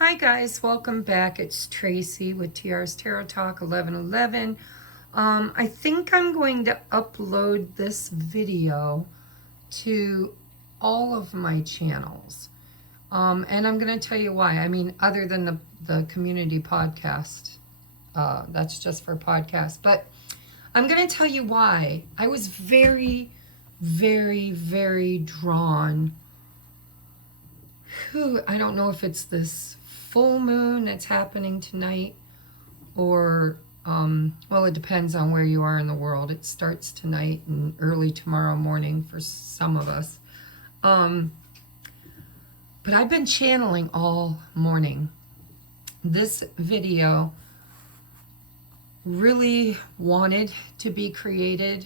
Hi guys, welcome back. It's Tracy with TR's Tarot Talk 1111. I think I'm going to upload this video to all of my channels. And I'm going to tell you why. I mean, other than the community podcast, that's just for podcasts. But I'm going to tell you why. I was very, very drawn. I don't know if it's this full moon that's happening tonight or well, it depends on where you are in the world. It starts tonight and early tomorrow morning for some of us. But I've been channeling all morning. This video really wanted to be created.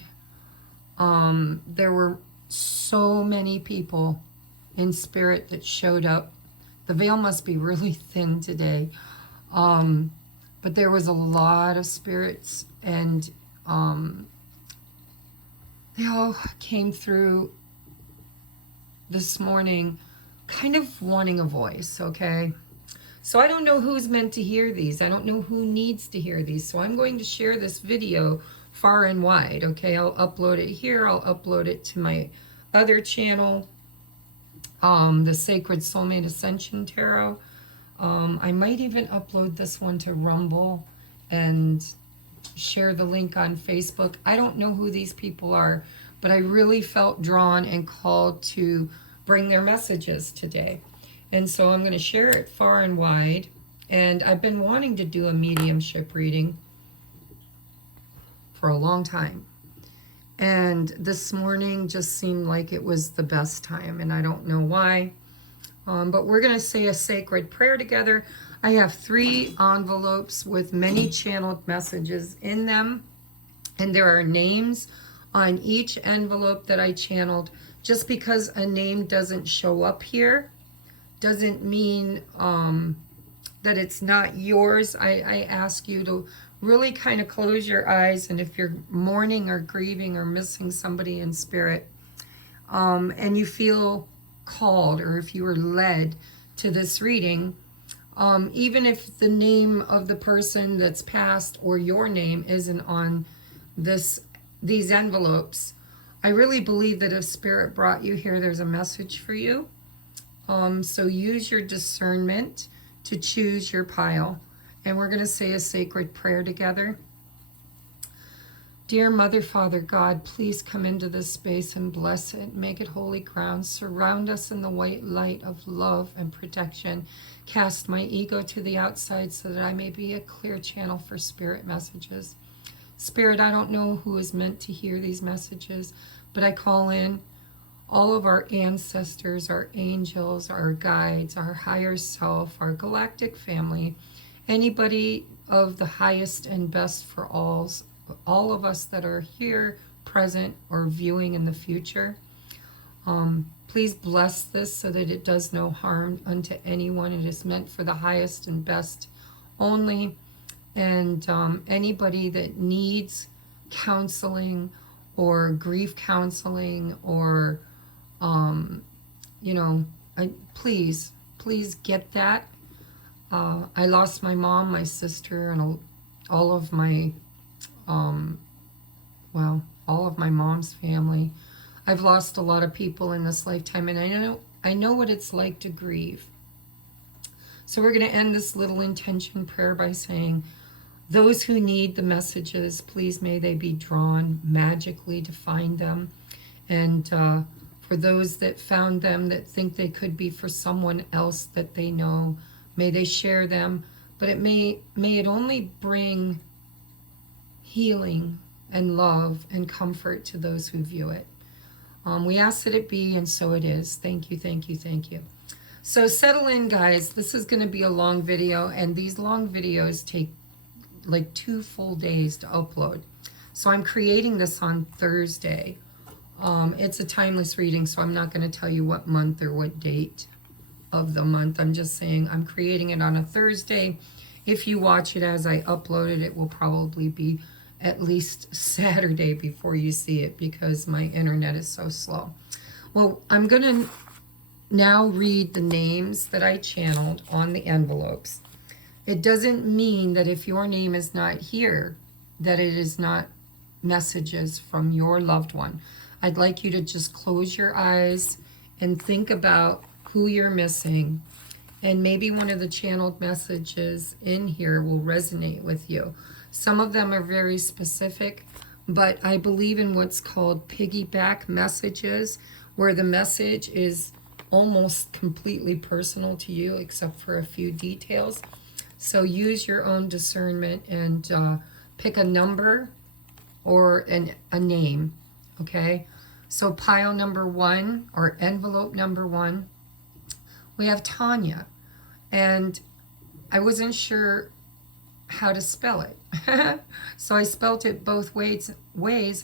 There were so many people in spirit that showed up. The veil must be really thin today. But there was a lot of spirits, and they all came through this morning kind of wanting a voice, okay? So I don't know who's meant to hear these. I don't know who needs to hear these. So I'm going to share this video far and wide, okay? I'll upload it here. I'll upload it to my other channel, the Sacred Soulmate Ascension Tarot. I might even upload this one to Rumble and share the link on Facebook. I don't know who these people are, but I really felt drawn and called to bring their messages today. And so I'm going to share it far and wide. And I've been wanting to do a mediumship reading for a long time. And this morning just seemed like it was the best time, and I don't know why. But we're going to say a sacred prayer together. I have 3 envelopes with many channeled messages in them, and there are names on each envelope that I channeled. Just because a name doesn't show up here doesn't mean that it's not yours. I ask you to really kind of close your eyes, and if you're mourning or grieving or missing somebody in spirit, and you feel called, or if you were led to this reading, even if the name of the person that's passed or your name isn't on these envelopes, I really believe that if spirit brought you here, there's a message for you. So use your discernment to choose your pile. And we're going to say a sacred prayer together. Dear Mother, Father, God, please come into this space and bless it. Make it holy ground. Surround us in the white light of love and protection. Cast my ego to the outside so that I may be a clear channel for spirit messages. Spirit, I don't know who is meant to hear these messages, but I call in all of our ancestors, our angels, our guides, our higher self, our galactic family, anybody of the highest and best for all of us that are here, present, or viewing in the future. Please bless this so that it does no harm unto anyone. It is meant for the highest and best only. And anybody that needs counseling or grief counseling or, please get that. I lost my mom, my sister, and all of my, all of my mom's family. I've lost a lot of people in this lifetime, and I know what it's like to grieve. So we're going to end this little intention prayer by saying, those who need the messages, please may they be drawn magically to find them. And for those that found them that think they could be for someone else that they know, may they share them. But may it only bring healing and love and comfort to those who view it. We ask that it be, and so it is. Thank you, thank you, thank you. So settle in, guys. This is going to be a long video, and these long videos take like 2 full days to upload. So I'm creating this on Thursday. It's a timeless reading, so I'm not going to tell you what month or what date of the month. I'm just saying I'm creating it on a Thursday. If you watch it as I upload it, it will probably be at least Saturday before you see it because my internet is so slow. Well, I'm going to now read the names that I channeled on the envelopes. It doesn't mean that if your name is not here, that it is not messages from your loved one. I'd like you to just close your eyes and think about who you're missing. And maybe one of the channeled messages in here will resonate with you. Some of them are very specific, but I believe in what's called piggyback messages, where the message is almost completely personal to you, except for a few details. So use your own discernment and pick a number or a name, okay? So pile number 1, or envelope number 1, we have Tanya. And I wasn't sure how to spell it. So I spelt it both ways,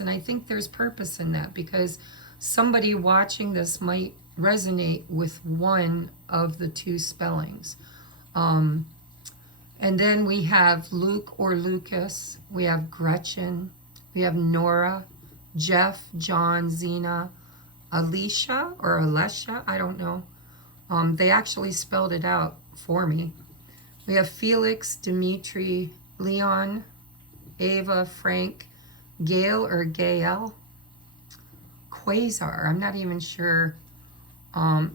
and I think there's purpose in that, because somebody watching this might resonate with one of the 2 spellings. And then we have Luke or Lucas, we have Gretchen, we have Nora, Jeff, John, Zena, Alicia or Alessia, I don't know. They actually spelled it out for me. We have Felix, Dimitri, Leon, Ava, Frank, Gail or Gael, Quasar. I'm not even sure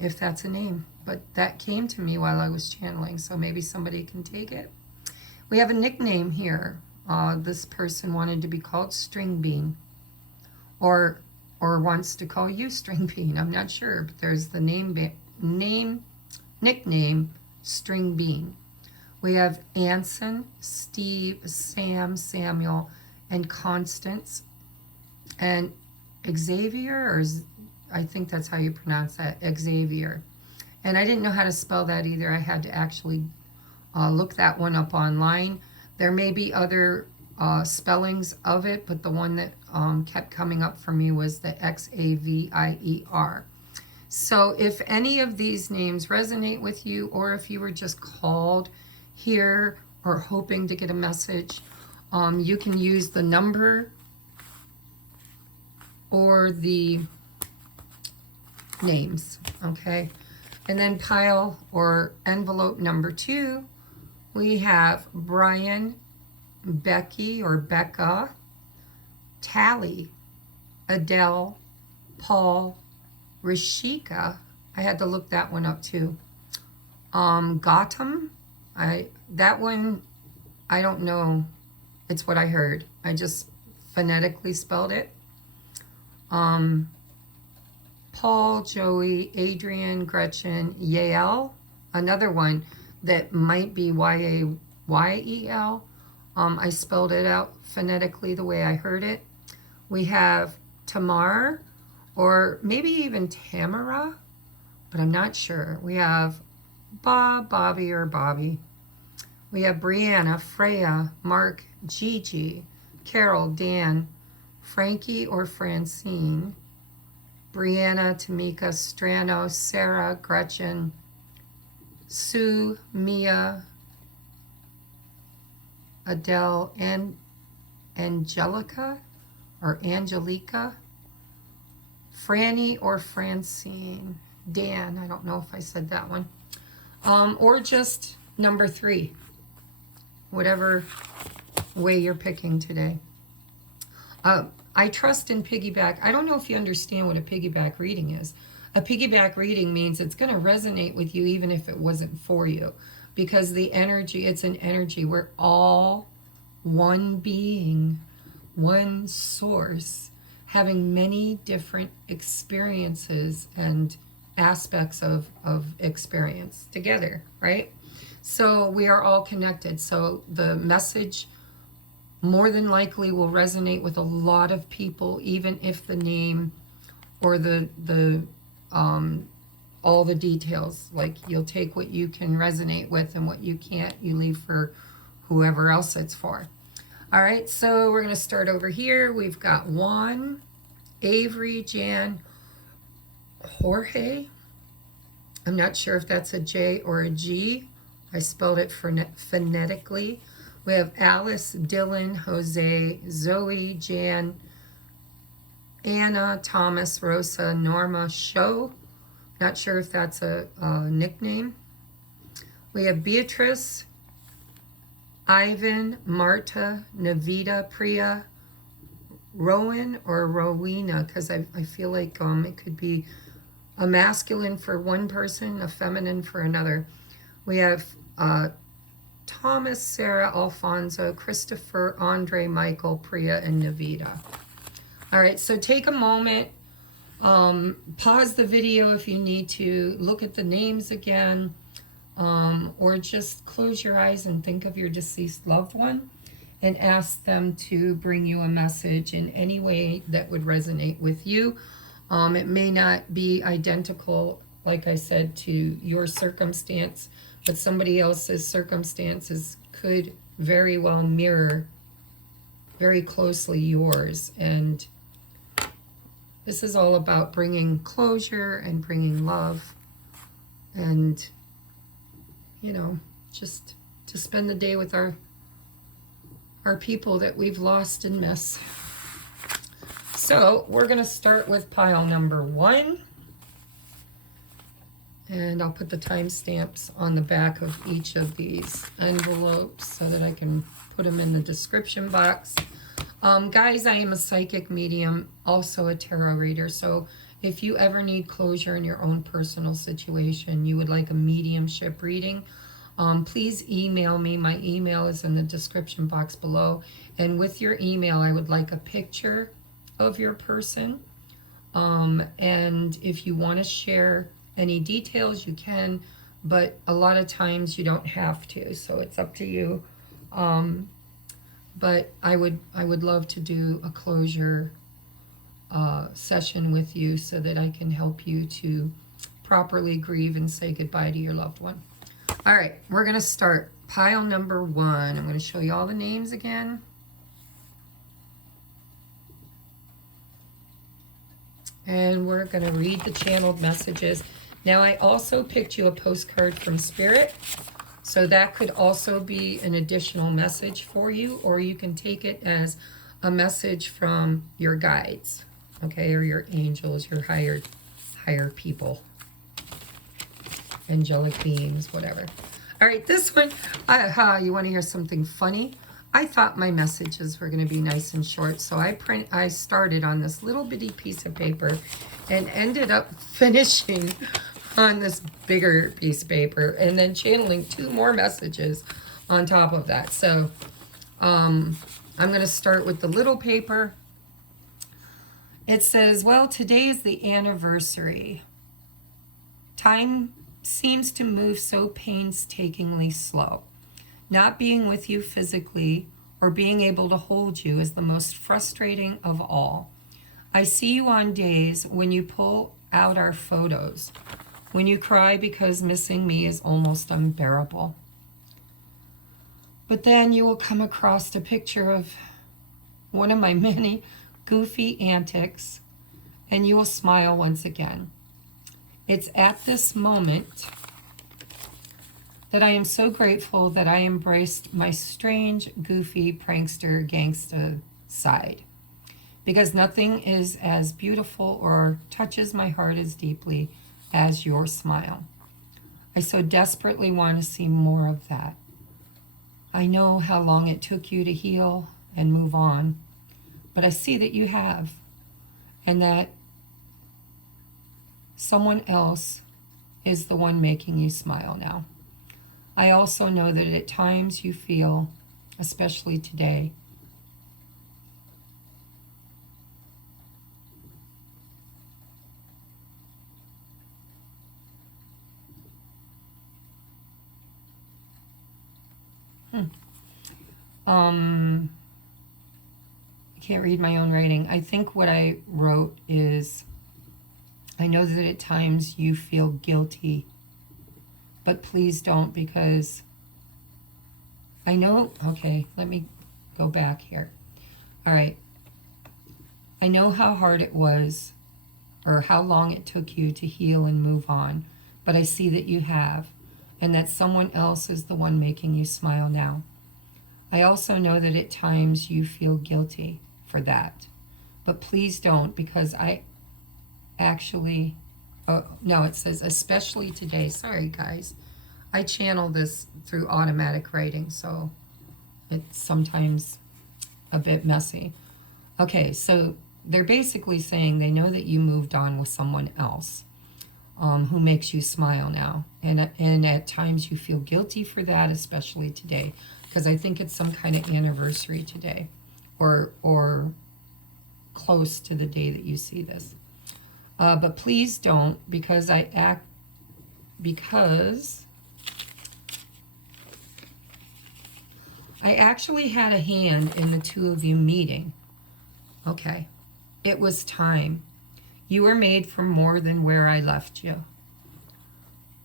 if that's a name, but that came to me while I was channeling, so maybe somebody can take it. We have a nickname here. This person wanted to be called String Bean, or wants to call you String Bean. I'm not sure, but there's the nickname String Bean. We have Anson, Steve, Sam, Samuel, and Constance, and Xavier, or I think that's how you pronounce that, Xavier. And I didn't know how to spell that either. I had to actually look that one up online. There may be other spellings of it, but the one that kept coming up for me was the Xavier. So if any of these names resonate with you, or if you were just called here or hoping to get a message, you can use the number or the names, okay? And then pile or envelope number 2, we have Brian, Becky or Becca, Tally, Adele, Paul, Rishika. I had to look that one up too. Gautam. That one, I don't know. It's what I heard. I just phonetically spelled it. Paul, Joey, Adrian, Gretchen, Yael. Another one that might be Y-A-Y-E-L. I spelled it out phonetically the way I heard it. We have Tamar, or maybe even Tamara, but I'm not sure. We have Bob, Bobby, or Bobby. We have Brianna, Freya, Mark, Gigi, Carol, Dan, Frankie or Francine, Brianna, Tamika, Strano, Sarah, Gretchen, Sue, Mia, Adele, and Angelica or Angelica, Franny or Francine, Dan, I don't know if I said that one, or just number 3, whatever way you're picking today. I trust in piggyback. I don't know if you understand what a piggyback reading is. A piggyback reading means it's going to resonate with you even if it wasn't for you, because the energy, it's an energy. We're all one being, one source, having many different experiences and aspects of experience together, right? So we are all connected. So the message more than likely will resonate with a lot of people, even if the name or all the details, like you'll take what you can resonate with, and what you can't, you leave for whoever else it's for. All right, so we're going to start over here. We've got Juan, Avery, Jan, Jorge. I'm not sure if that's a J or a G. I spelled it phonetically. We have Alice, Dylan, Jose, Zoe, Jan, Anna, Thomas, Rosa, Norma, Show. Not sure if that's a nickname. We have Beatrice, Ivan, Marta, Navita, Priya, Rowan, or Rowena, because I feel like it could be a masculine for one person, a feminine for another. We have Thomas, Sarah, Alfonso, Christopher, Andre, Michael, Priya, and Navita. All right, so take a moment, pause the video if you need to, look at the names again, or just close your eyes and think of your deceased loved one and ask them to bring you a message in any way that would resonate with you. It may not be identical, like I said, to your circumstance, but somebody else's circumstances could very well mirror very closely yours. And this is all about bringing closure and bringing love and, you know, just to spend the day with our people that we've lost and miss. So we're going to start with pile number 1. And I'll put the timestamps on the back of each of these envelopes so that I can put them in the description box. Guys, I am a psychic medium, also a tarot reader. So if you ever need closure in your own personal situation, you would like a mediumship reading, please email me. My email is in the description box below. And with your email, I would like a picture of your person. And if you want to share any details, you can, but a lot of times you don't have to, so it's up to you. But I would love to do a closure session with you so that I can help you to properly grieve and say goodbye to your loved one. All right, we're going to start pile number 1. I'm going to show you all the names again. And we're going to read the channeled messages. Now, I also picked you a postcard from Spirit, so that could also be an additional message for you, or you can take it as a message from your guides, okay, or your angels, your higher people, angelic beings, whatever. All right, this one, you want to hear something funny? I thought my messages were going to be nice and short, so I started on this little bitty piece of paper and ended up finishing on this bigger piece of paper and then channeling 2 more messages on top of that. So I'm going to start with the little paper. It says, well, today is the anniversary. Time seems to move so painstakingly slow. Not being with you physically or being able to hold you is the most frustrating of all. I see you on days when you pull out our photos, when you cry because missing me is almost unbearable. But then you will come across a picture of one of my many goofy antics, and you will smile once again. It's at this moment that I am so grateful that I embraced my strange, goofy, prankster, gangsta side, because nothing is as beautiful or touches my heart as deeply as your smile. I so desperately want to see more of that. I know how long it took you to heal and move on, but I see that you have, and that someone else is the one making you smile now. I also know that at times you feel, especially today, I can't read my own writing. I think what I wrote is, I know that at times you feel guilty, but please don't, because I know, okay, let me go back here. All right. I know how hard it was, or how long it took you to heal and move on, but I see that you have, and that someone else is the one making you smile now. I also know that at times you feel guilty for that, but please don't, because I actually Oh, no, it says especially today. Sorry, guys. I channel this through automatic writing, so it's sometimes a bit messy. Okay, so they're basically saying they know that you moved on with someone else who makes you smile now. And at times you feel guilty for that, especially today, because I think it's some kind of anniversary today or close to the day that you see this. But please don't, because I actually had a hand in the two of you meeting. Okay, it was time. You were made for more than where I left you.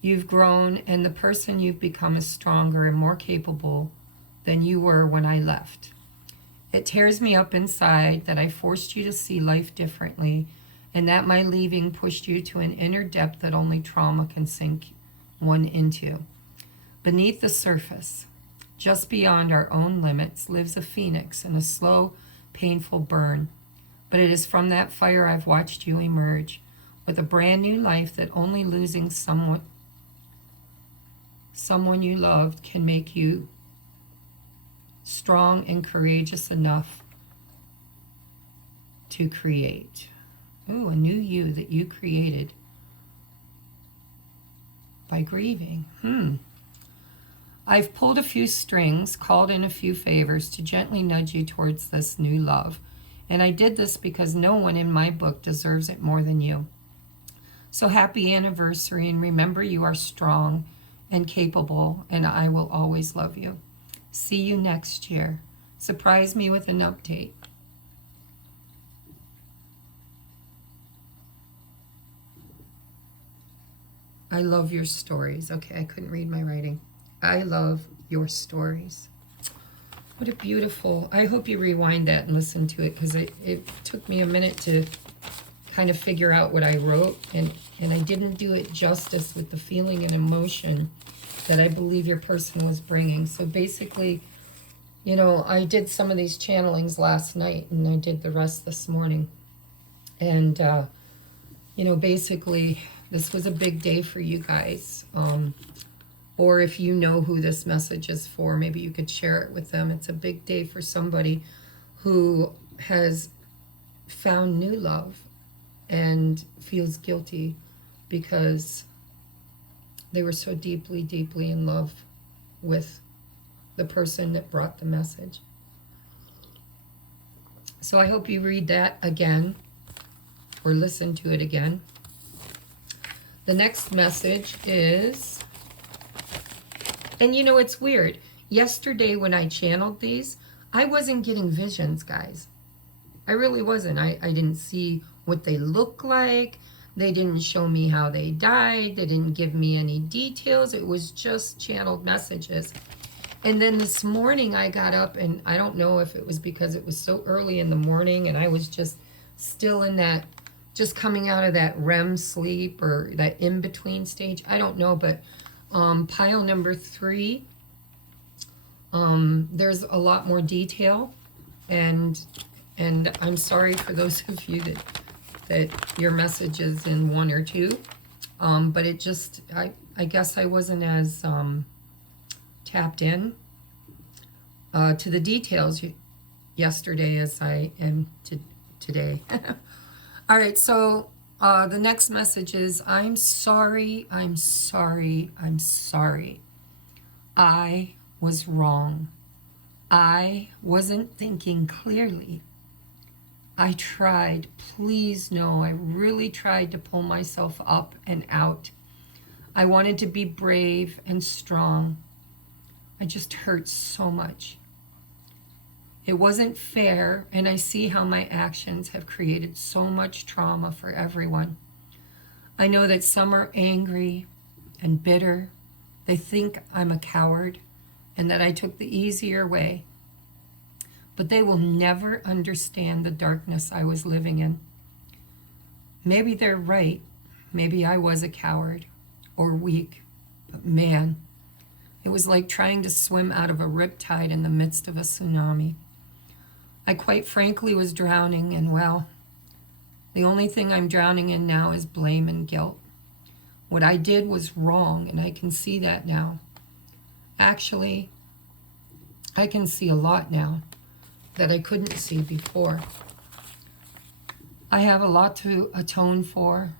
You've grown, and the person you've become is stronger and more capable than you were when I left. It tears me up inside that I forced you to see life differently, and that my leaving pushed you to an inner depth that only trauma can sink one into. Beneath the surface, just beyond our own limits, lives a phoenix in a slow, painful burn. But it is from that fire I've watched you emerge with a brand new life that only losing someone you loved can make you strong and courageous enough to create. Ooh, a new you that you created by grieving. I've pulled a few strings, called in a few favors to gently nudge you towards this new love. And I did this because no one in my book deserves it more than you. So happy anniversary, and remember you are strong and capable, and I will always love you. See you next year. Surprise me with an update. I love your stories. Okay, I couldn't read my writing. I love your stories. What a beautiful, I hope you rewind that and listen to it, because it took me a minute to kind of figure out what I wrote, and I didn't do it justice with the feeling and emotion that I believe your person was bringing. So basically, you know, I did some of these channelings last night, and I did the rest this morning. And, you know, basically, this was a big day for you guys. Or if you know who this message is for, maybe you could share it with them. It's a big day for somebody who has found new love and feels guilty because they were so deeply, deeply in love with the person that brought the message. So I hope you read that again or listen to it again. The next message is... And you know, it's weird. Yesterday when I channeled these, I wasn't getting visions, guys. I really wasn't. I didn't see what they look like. They didn't show me how they died. They didn't give me any details. It was just channeled messages. And then this morning I got up, and I don't know if it was because it was so early in the morning and I was just still in that, just coming out of that REM sleep or that in-between stage. I don't know, but... pile number 3, there's a lot more detail, and I'm sorry for those of you that your message is in 1 or 2, but it just, I guess I wasn't as tapped in to the details yesterday as I am today. All right, so the next message is, I'm sorry, I'm sorry, I'm sorry. I was wrong. I wasn't thinking clearly. I tried. Please know, I really tried to pull myself up and out. I wanted to be brave and strong. I just hurt so much. It wasn't fair, and I see how my actions have created so much trauma for everyone. I know that some are angry and bitter. They think I'm a coward and that I took the easier way. But they will never understand the darkness I was living in. Maybe they're right. Maybe I was a coward or weak. But man, it was like trying to swim out of a riptide in the midst of a tsunami. I quite frankly was drowning, and well, the only thing I'm drowning in now is blame and guilt. What I did was wrong, and I can see that now. Actually, I can see a lot now that I couldn't see before. I have a lot to atone for,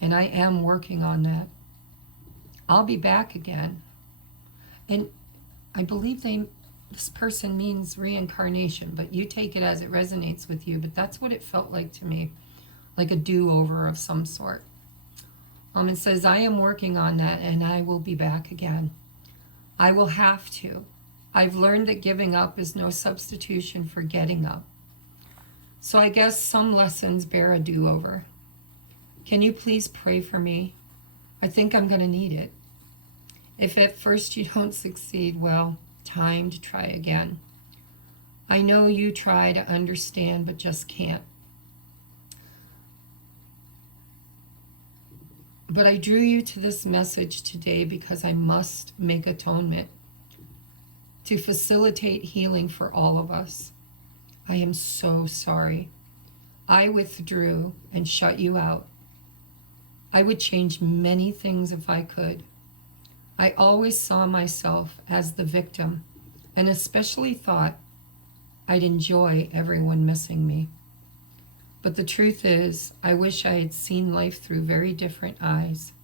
and I am working on that. I'll be back again. And I believe this person means reincarnation, but you take it as it resonates with you. But that's what it felt like to me, like a do-over of some sort. It says, I am working on that, and I will be back again. I will have to. I've learned that giving up is no substitution for getting up. So I guess some lessons bear a do-over. Can you please pray for me? I think I'm going to need it. If at first you don't succeed, well, time to try again. I know you try to understand, but just can't. But I drew you to this message today because I must make atonement to facilitate healing for all of us. I am so sorry. I withdrew and shut you out. I would change many things if I could. I always saw myself as the victim, and especially thought I'd enjoy everyone missing me. But the truth is, I wish I had seen life through very different eyes.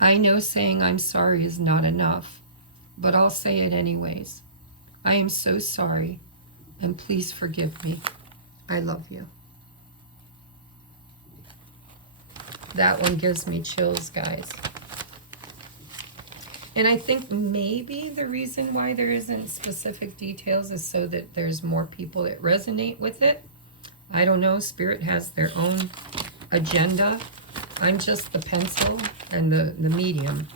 I know saying I'm sorry is not enough, but I'll say it anyways. I am so sorry, and please forgive me. I love you. That one gives me chills, guys. And I think maybe the reason why there isn't specific details is so that there's more people that resonate with it. I don't know. Spirit has their own agenda. I'm just the pencil and the medium.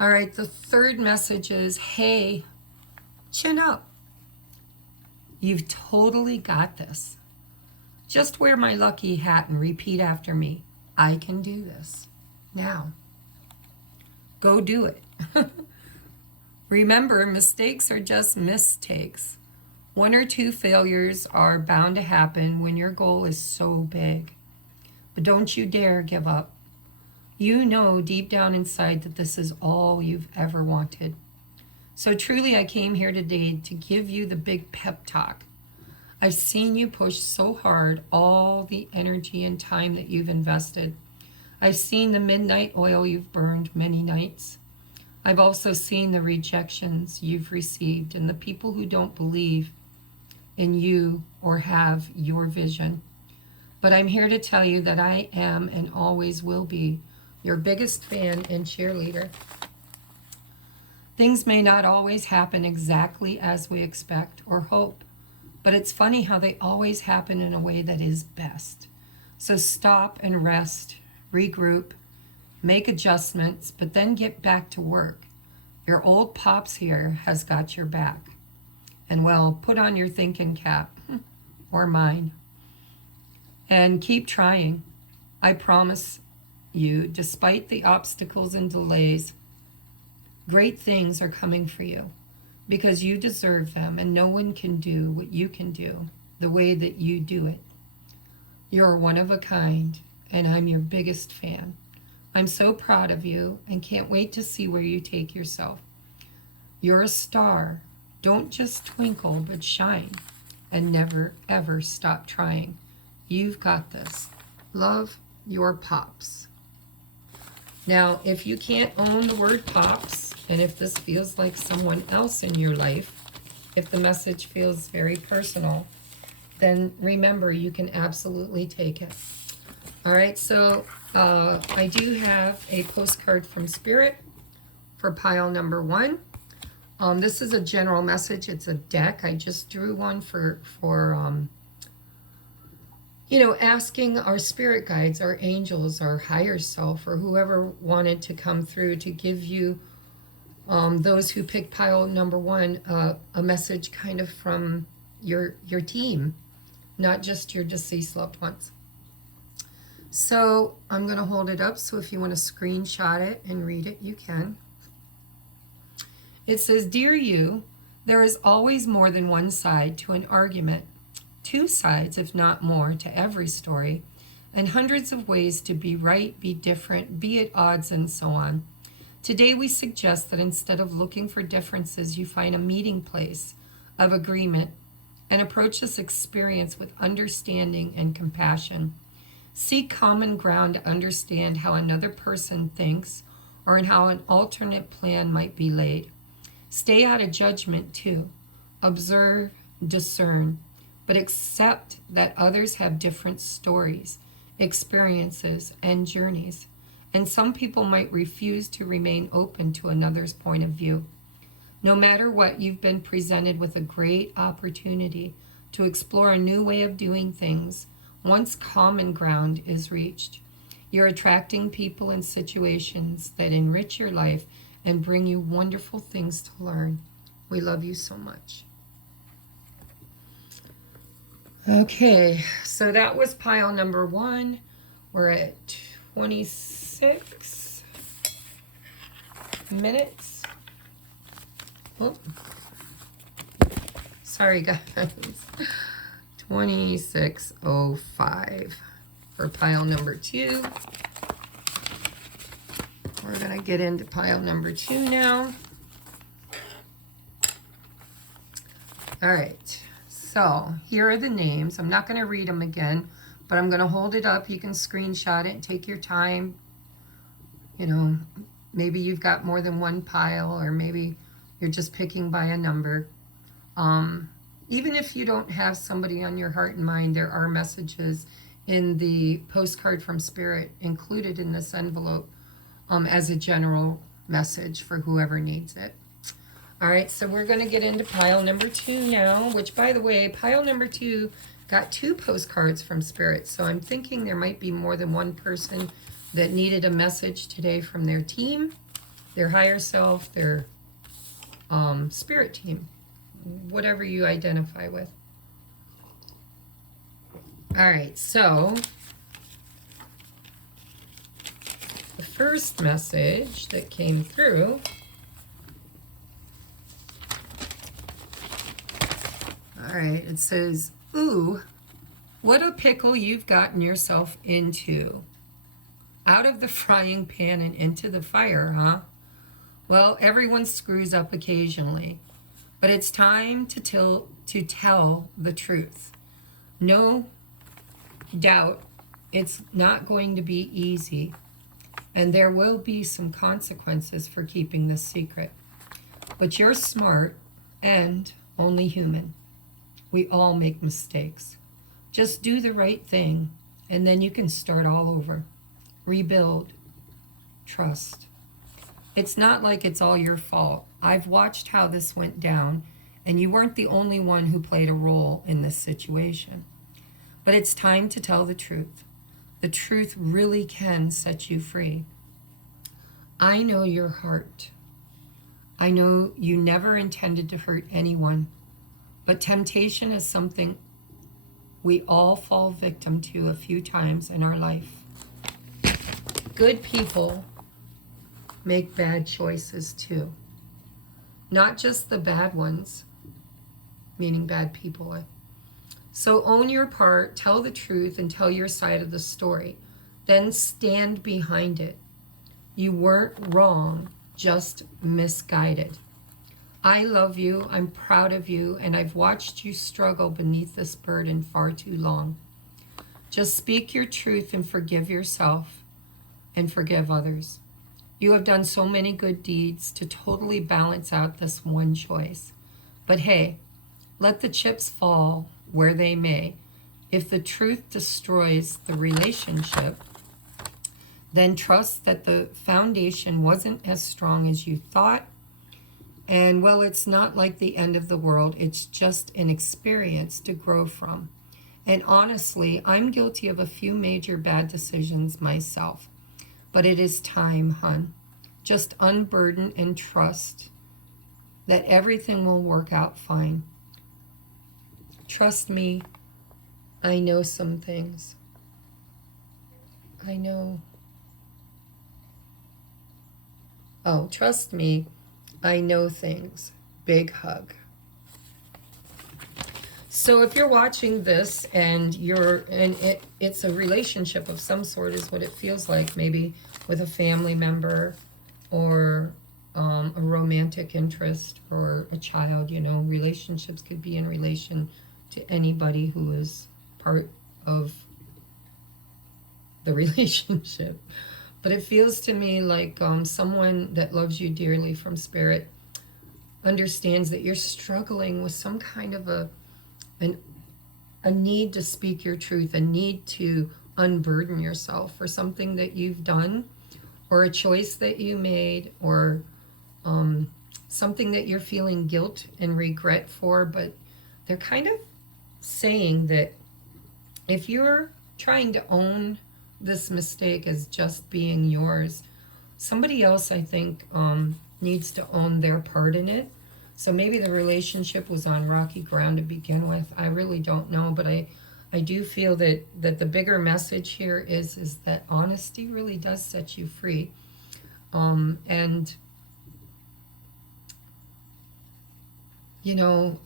All right, the third message is, hey, chin up. You've totally got this. Just wear my lucky hat and repeat after me. I can do this. Now, go do it. Remember, mistakes are just mistakes. 1 or 2 failures are bound to happen when your goal is so big. But don't you dare give up. You know deep down inside that this is all you've ever wanted. So truly, I came here today to give you the big pep talk. I've seen you push so hard, all the energy and time that you've invested. I've seen the midnight oil you've burned many nights. I've also seen the rejections you've received and the people who don't believe in you or have your vision. But I'm here to tell you that I am and always will be your biggest fan and cheerleader. Things may not always happen exactly as we expect or hope, but it's funny how they always happen in a way that is best. So stop and rest, regroup, make adjustments, but then get back to work. Your old pops here has got your back. And well, put on your thinking cap, or mine, and keep trying. I promise you, despite the obstacles and delays, great things are coming for you because you deserve them, and no one can do what you can do the way that you do it. You're one of a kind, and I'm your biggest fan. I'm so proud of you and can't wait to see where you take yourself. You're a star. Don't just twinkle, but shine, and never, ever stop trying. You've got this. Love, your pops. Now, if you can't own the word pops, and if this feels like someone else in your life, if the message feels very personal, then remember, you can absolutely take it. All right, so I do have a postcard from Spirit for pile number 1. This is a general message. It's a deck. I just drew one for asking our spirit guides, our angels, our higher self, or whoever wanted to come through to give you, those who picked pile number 1, a message kind of from your team, not just your deceased loved ones. So I'm going to hold it up, so if you want to screenshot it and read it, you can. It says, Dear you, there is always more than one side to an argument, 2 sides, if not more, to every story, and hundreds of ways to be right, be different, be at odds, and so on. Today we suggest that instead of looking for differences, you find a meeting place of agreement and approach this experience with understanding and compassion. Seek common ground to understand how another person thinks or in how an alternate plan might be laid. Stay out of judgment too. Observe, discern, but accept that others have different stories, experiences, and journeys, and some people might refuse to remain open to another's point of view. No matter what, you've been presented with a great opportunity to explore a new way of doing things once common ground is reached. You're attracting people and situations that enrich your life and bring you wonderful things to learn. We love you so much. Okay, so that was pile number 1. We're at 26 minutes. Oh, sorry guys. 26:05 for pile number 2. We're going to get into pile number 2 now. All right, so here are the names. I'm not going to read them again, but I'm going to hold it up. You can screenshot it and take your time. You know, maybe you've got more than one pile, or maybe you're just picking by a number. Even if you don't have somebody on your heart and mind, there are messages in the postcard from Spirit included in this envelope as a general message for whoever needs it. All right, so we're going to get into pile number 2 now, which, by the way, pile number 2 got 2 postcards from Spirit. So I'm thinking there might be more than one person that needed a message today from their team, their higher self, their spirit team, whatever you identify with. All right, so the first message that came through, all right, it says, ooh, what a pickle you've gotten yourself into. Out of the frying pan and into the fire, huh? Well, everyone screws up occasionally, but it's time to tell the truth. No doubt it's not going to be easy, and there will be some consequences for keeping this secret. But you're smart and only human. We all make mistakes. Just do the right thing, and then you can start all over. Rebuild. Trust. It's not like it's all your fault. I've watched how this went down, and you weren't the only one who played a role in this situation. But it's time to tell the truth. The truth really can set you free. I know your heart. I know you never intended to hurt anyone, but temptation is something we all fall victim to a few times in our life. Good people make bad choices too. Not just the bad ones, meaning bad people. So own your part, tell the truth, and tell your side of the story. Then stand behind it. You weren't wrong, just misguided. I love you, I'm proud of you, and I've watched you struggle beneath this burden far too long. Just speak your truth and forgive yourself and forgive others. You have done so many good deeds to totally balance out this one choice. But hey, let the chips fall where they may. If the truth destroys the relationship, then trust that the foundation wasn't as strong as you thought. And well, it's not like the end of the world. It's just an experience to grow from. And honestly, I'm guilty of a few major bad decisions myself. But it is time, hun. Just unburden and trust that everything will work out fine. Trust me, I know some things. I know. Oh, trust me, I know things. Big hug. So if you're watching this and it's a relationship of some sort is what it feels like, maybe with a family member or a romantic interest or a child, you know, relationships could be in relation to anybody who is part of the relationship. But it feels to me like someone that loves you dearly from spirit understands that you're struggling with some kind of a need to speak your truth, a need to unburden yourself for something that you've done or a choice that you made or something that you're feeling guilt and regret for. But they're kind of saying that if you're trying to own this mistake as just being yours, somebody else, I think, needs to own their part in it. So maybe the relationship was on rocky ground to begin with. I really don't know, but I do feel that the bigger message here is that honesty really does set you free. And, you know,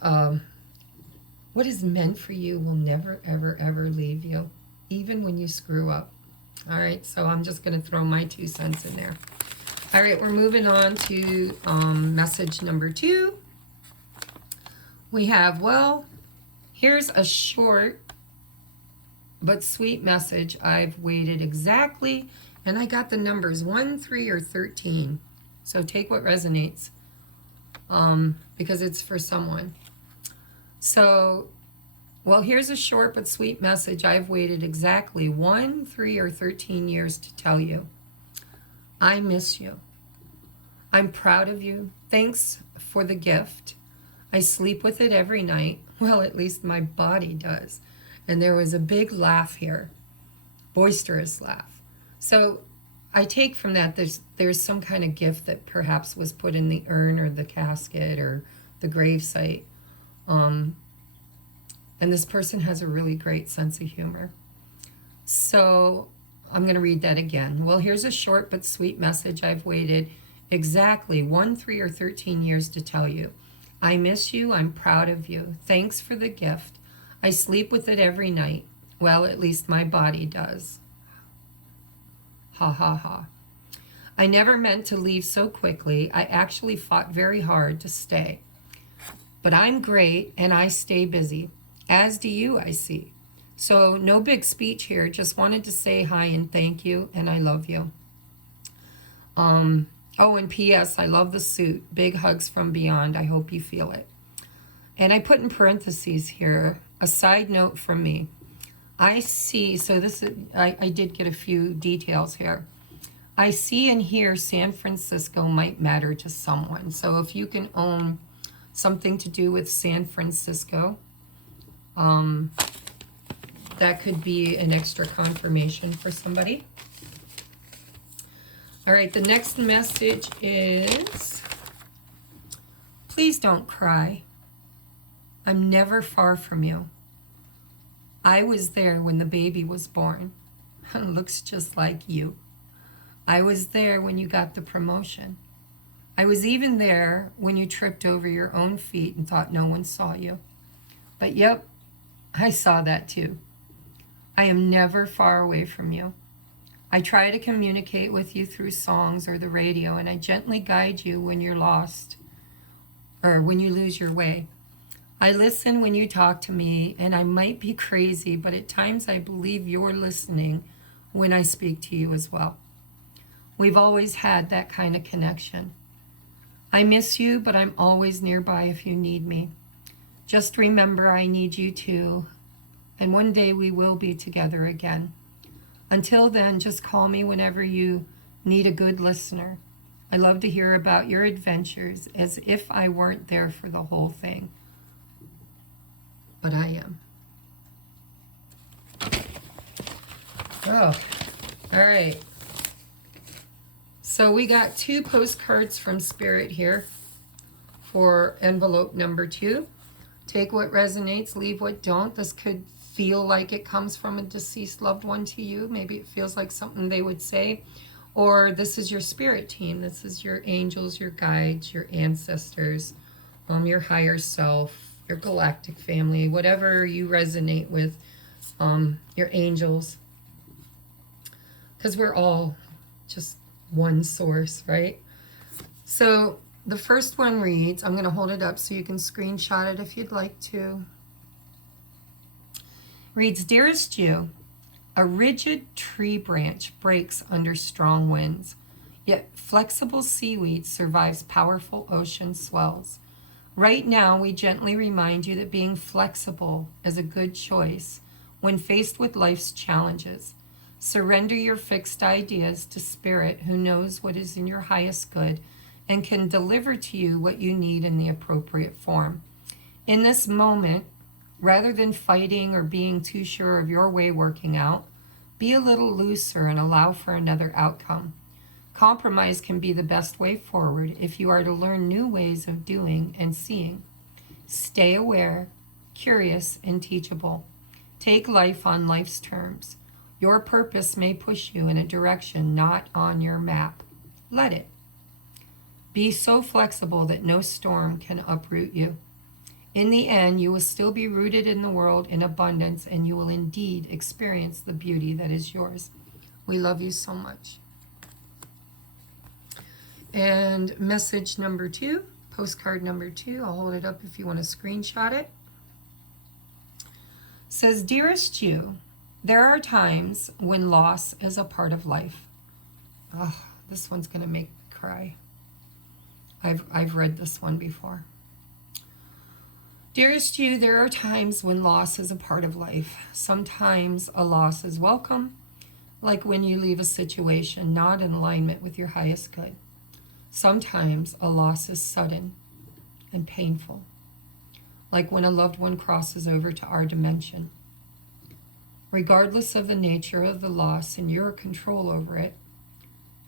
what is meant for you will never, ever, ever leave you, even when you screw up. All right, so I'm just going to throw my 2 cents in there. All right, we're moving on to message number 2. We have, well, here's a short but sweet message. I've waited exactly, and I got the numbers 1, 3, or 13. So take what resonates, because it's for someone. So, well, here's a short but sweet message. I've waited exactly 1, 3, or 13 years to tell you. I miss you. I'm proud of you. Thanks for the gift. I sleep with it every night. Well, at least my body does. And there was a big laugh here, boisterous laugh. So I take from that there's some kind of gift that perhaps was put in the urn or the casket or the gravesite. And this person has a really great sense of humor. So I'm going to read that again. Well, here's a short but sweet message. I've waited exactly 1, 3, or 13 years to tell you. I miss you. I'm proud of you. Thanks for the gift. I sleep with it every night. Well, at least my body does. Ha ha ha. I never meant to leave so quickly. I actually fought very hard to stay. But I'm great and I stay busy. As do you, I see. So no big speech here. Just wanted to say hi and thank you, and I love you. Oh, and P.S. I love the suit. Big hugs from beyond. I hope you feel it. And I put in parentheses here, a side note from me. I see, so this is, I did get a few details here. I see and hear San Francisco might matter to someone. So if you can own something to do with San Francisco, that could be an extra confirmation for somebody. All right, the next message is, please don't cry. I'm never far from you. I was there when the baby was born. Looks just like you. I was there when you got the promotion. I was even there when you tripped over your own feet and thought no one saw you. But yep, I saw that too. I am never far away from you. I try to communicate with you through songs or the radio, and I gently guide you when you're lost or when you lose your way. I listen when you talk to me, and I might be crazy, but at times I believe you're listening when I speak to you as well. We've always had that kind of connection. I miss you, but I'm always nearby if you need me. Just remember I need you too, and one day we will be together again. Until then, just call me whenever you need a good listener. I love to hear about your adventures as if I weren't there for the whole thing. But I am. Oh, all right. So we got 2 postcards from Spirit here for envelope number 2. Take what resonates, leave what don't. This could feel like it comes from a deceased loved one to you. Maybe it feels like something they would say. Or this is your spirit team. This is your angels, your guides, your ancestors, your higher self, your galactic family, whatever you resonate with, your angels, because we're all just one source, right? So the first one reads, I'm going to hold it up so you can screenshot it if you'd like to. Reads, Dearest you, a rigid tree branch breaks under strong winds, yet flexible seaweed survives powerful ocean swells. Right now, we gently remind you that being flexible is a good choice when faced with life's challenges. Surrender your fixed ideas to Spirit, who knows what is in your highest good and can deliver to you what you need in the appropriate form. In this moment, rather than fighting or being too sure of your way working out, be a little looser and allow for another outcome. Compromise can be the best way forward if you are to learn new ways of doing and seeing. Stay aware, curious, and teachable. Take life on life's terms. Your purpose may push you in a direction not on your map. Let it. Be so flexible that no storm can uproot you. In the end, you will still be rooted in the world in abundance, and you will indeed experience the beauty that is yours. We love you so much. And message number 2, postcard number 2, I'll hold it up if you want to screenshot it. Says, Dearest you, there are times when loss is a part of life. Oh, this one's going to make me cry. I've read this one before. Dearest you, there are times when loss is a part of life. Sometimes a loss is welcome, like when you leave a situation not in alignment with your highest good. Sometimes a loss is sudden and painful, like when a loved one crosses over to our dimension. Regardless of the nature of the loss and your control over it,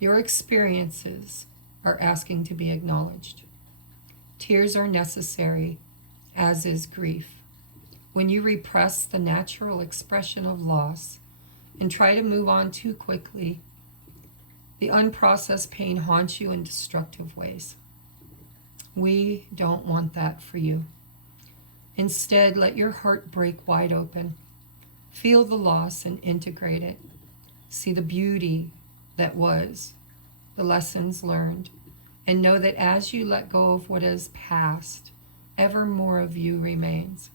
your experiences are asking to be acknowledged. Tears are necessary, as is grief. When you repress the natural expression of loss and try to move on too quickly, the unprocessed pain haunts you in destructive ways. We don't want that for you. Instead, let your heart break wide open. Feel the loss and integrate it. See the beauty that was, the lessons learned, and know that as you let go of what is past, ever more of you remains.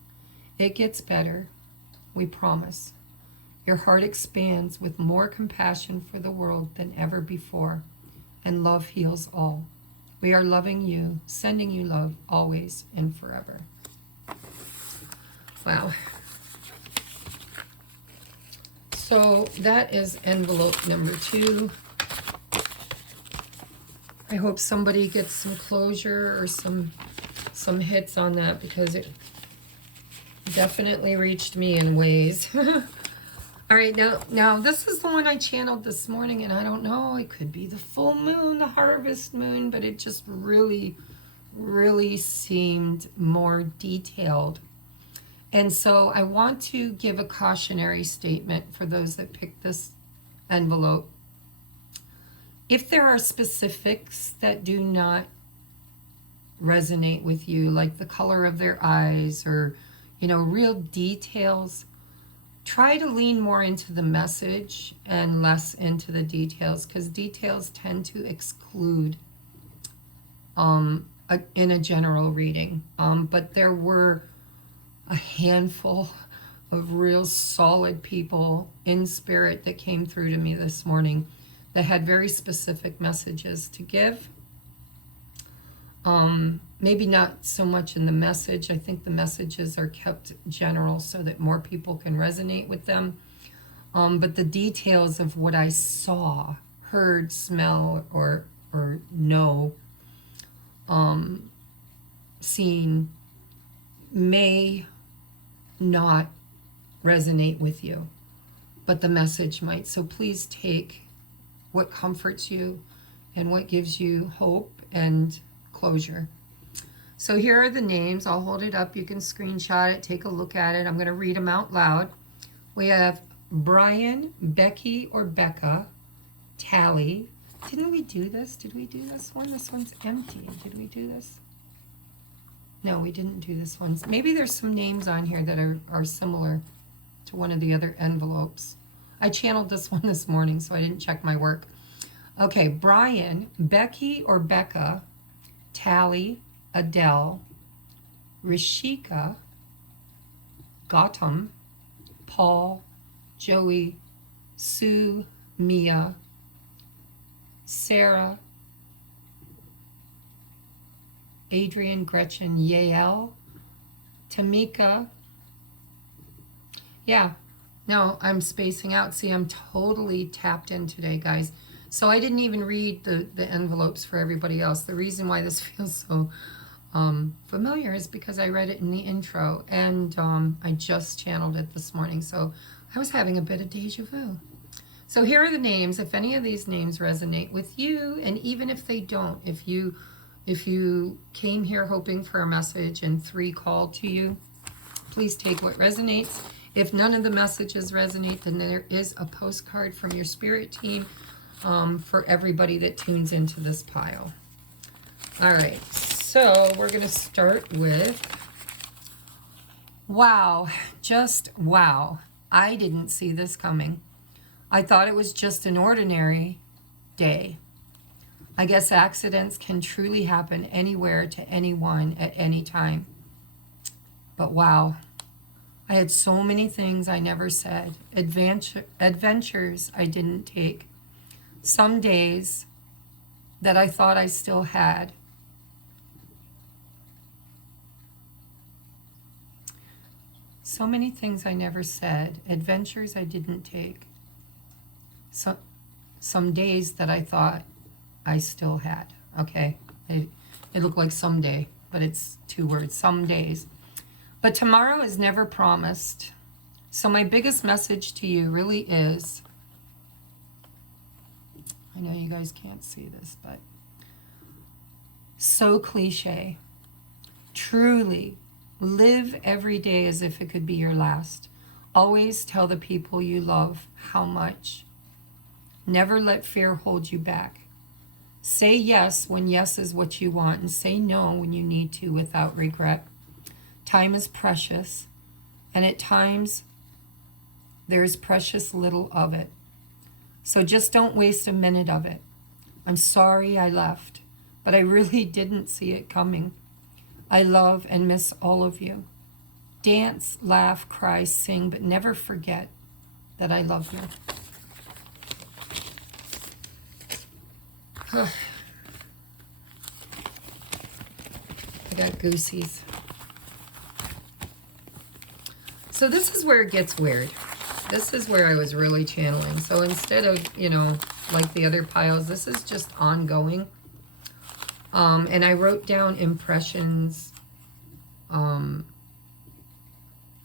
It gets better, we promise. Your heart expands with more compassion for the world than ever before, and love heals all. We are loving you, sending you love always and forever. Wow. So that is envelope number 2. I hope somebody gets some closure or some hits on that, because it definitely reached me in ways. All right, now this is the one I channeled this morning, and I don't know, it could be the full moon, the harvest moon, but it just really, really seemed more detailed. And so I want to give a cautionary statement for those that picked this envelope. If there are specifics that do not resonate with you, like the color of their eyes or, real details, try to lean more into the message and less into the details, because details tend to exclude in a general reading. But there were a handful of real solid people in spirit that came through to me this morning that had very specific messages to give. Maybe not so much in the message. I think the messages are kept general so that more people can resonate with them. But the details of what I saw, heard, smell, or know, seen, may not resonate with you, but the message might. So please take what comforts you and what gives you hope and closure. So here are the names. I'll hold it up. You can screenshot it, take a look at it. I'm going to read them out loud. We have Brian, Becky or Becca, Tally. Didn't we do this? Did we do this one? This one's empty. Did we do this? No, we didn't do this one. Maybe there's some names on here that are similar to one of the other envelopes. I channeled this one this morning, so I didn't check my work. Okay, Brian, Becky or Becca, Tally, Adele, Rishika, Gautam, Paul, Joey, Sue, Mia, Sarah, Adrian, Gretchen, Yael, Tamika. Yeah, no, I'm spacing out. See, I'm totally tapped in today, guys. So I didn't even read the envelopes for everybody else. The reason why this feels so familiar is because I read it in the intro, and I just channeled it this morning. So I was having a bit of deja vu. So here are the names. If any of these names resonate with you, and even if they don't, if you came here hoping for a message and 3 called to you, please take what resonates. If none of the messages resonate, then there is a postcard from your spirit team for everybody that tunes into this pile. All right, so we're going to start with, wow, just wow. I didn't see this coming. I thought it was just an ordinary day. I guess accidents can truly happen anywhere to anyone at any time. But wow, I had so many things I never said, adventures I didn't take, some days that I thought I still had. So many things I never said, adventures I didn't take, some days that I thought I still had. Okay, it looked like someday, but it's 2 words, some days. But tomorrow is never promised. So my biggest message to you really is, I know you guys can't see this, but so cliche. Truly, live every day as if it could be your last. Always tell the people you love how much. Never let fear hold you back. Say yes when yes is what you want, and say no when you need to without regret. Time is precious, and at times there is precious little of it. So just don't waste a minute of it. I'm sorry I left, but I really didn't see it coming. I love and miss all of you. Dance, laugh, cry, sing, but never forget that I love you. I got goosies. So this is where it gets weird. This is where I was really channeling. So instead of, like the other piles, this is just ongoing. And I wrote down impressions,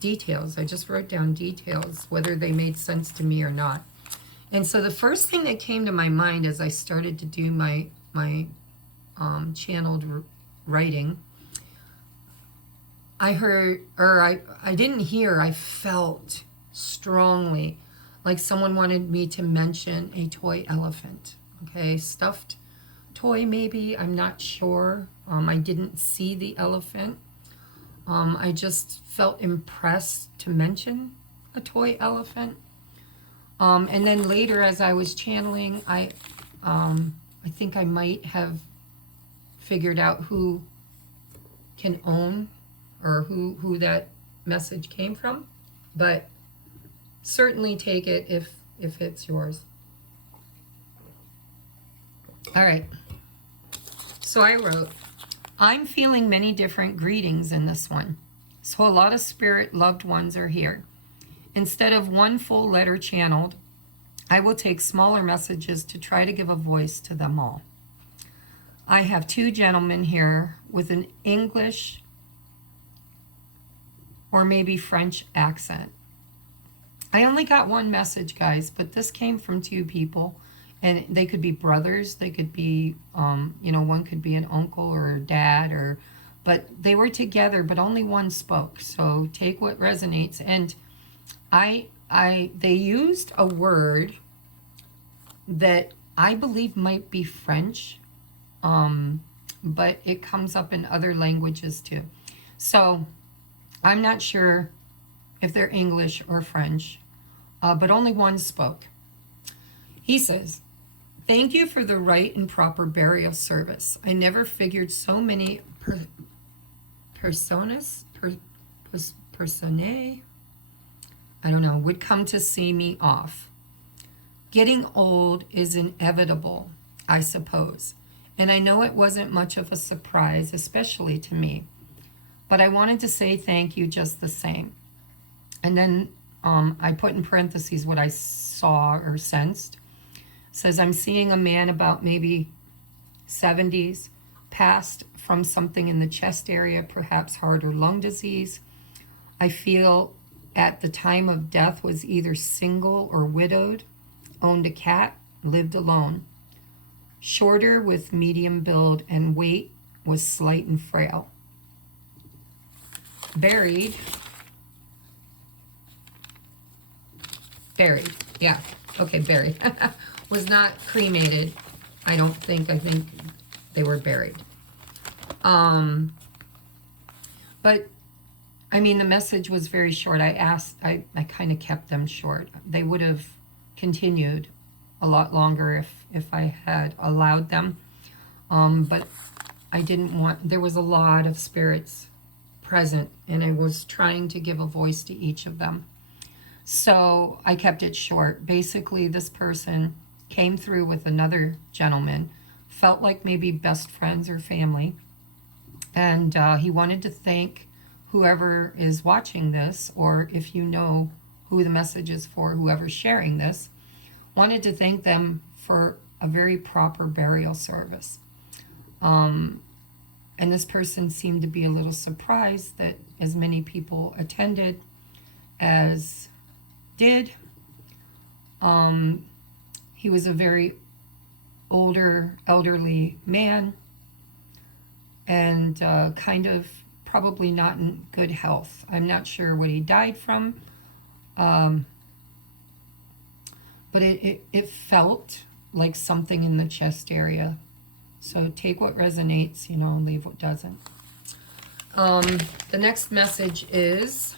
details. I just wrote down details, whether they made sense to me or not. And so the first thing that came to my mind as I started to do my channeled writing, I heard, or I didn't hear, I felt strongly like someone wanted me to mention a toy elephant. Okay, stuffed toy maybe, I'm not sure. I didn't see the elephant. I just felt impressed to mention a toy elephant. And then later as I was channeling, I think I might have figured out who can own or who that message came from, but certainly take it if it's yours. All right, so I wrote, I'm feeling many different greetings in this one. So a lot of spirit loved ones are here. Instead of one full letter channeled, I will take smaller messages to try to give a voice to them all. I have 2 gentlemen here with an English or maybe French accent. I only got 1 message, guys, but this came from 2 people, and they could be brothers, they could be, one could be an uncle or a dad, but they were together, but only one spoke. So take what resonates. And they used a word that I believe might be French, but it comes up in other languages too. So I'm not sure if they're English or French, but only one spoke. He says, "Thank you for the right and proper burial service. I never figured so many personae, I don't know, would come to see me off. Getting old is inevitable, I suppose, and I know it wasn't much of a surprise, especially to me. But I wanted to say thank you just the same." And then I put in parentheses what I saw or sensed. It says, "I'm seeing a man about maybe 70s, passed from something in the chest area, perhaps heart or lung disease. I feel at the time of death was either single or widowed, owned a cat, lived alone. Shorter with medium build and weight, was slight and frail. Buried, yeah, okay, buried. Was not cremated, I don't think. I think they were buried. But I mean, the message was very short. I kind of kept them short. They would have continued a lot longer if I had allowed them. But I didn't want, there was a lot of spirits present, and I was trying to give a voice to each of them. So I kept it short. Basically, this person came through with another gentleman, felt like maybe best friends or family, and he wanted to thank whoever is watching this, or if you know who the message is for, whoever's sharing this, wanted to thank them for a very proper burial service. And this person seemed to be a little surprised that as many people attended as did. He was a very elderly man, and kind of probably not in good health. I'm not sure what he died from, but it felt like something in the chest area. So take what resonates, leave what doesn't. The next message is,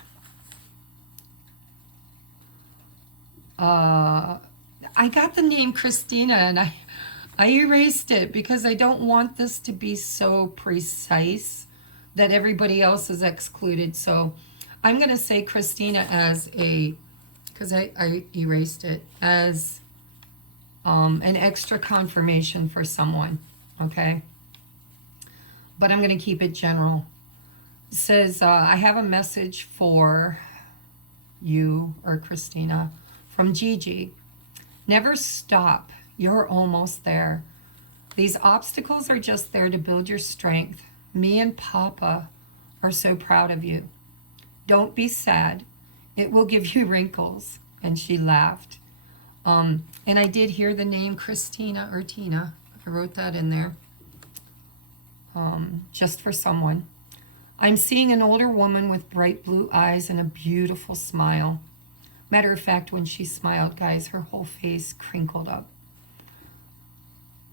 I got the name Christina, and I erased it because I don't want this to be so precise that everybody else is excluded. So I'm going to say Christina as because I erased it, as an extra confirmation for someone, okay? But I'm going to keep it general. It says, I have a message for you, or Christina, from Gigi. Never stop. You're almost there. These obstacles are just there to build your strength. Me and Papa are so proud of you. Don't be sad. It will give you wrinkles. And she laughed. And I did hear the name Christina or Tina. I wrote that in there. Just for someone. I'm seeing an older woman with bright blue eyes and a beautiful smile. Matter of fact, when she smiled, guys, her whole face crinkled up.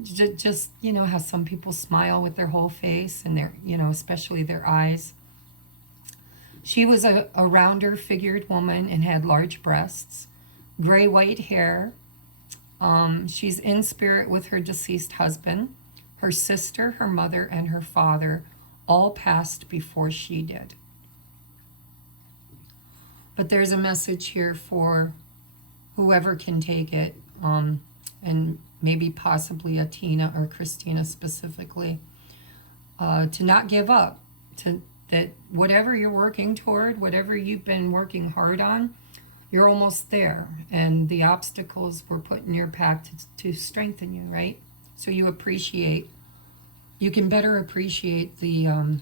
Just, how some people smile with their whole face and their, especially their eyes. She was a rounder figured woman and had large breasts, gray-white hair. She's in spirit with her deceased husband. Her sister, her mother, and her father all passed before she did. But there's a message here for whoever can take it, and maybe possibly a Tina or Christina specifically, to not give up, that whatever you're working toward, whatever you've been working hard on, you're almost there, and the obstacles were put in your path to strengthen you, right? So you can better appreciate the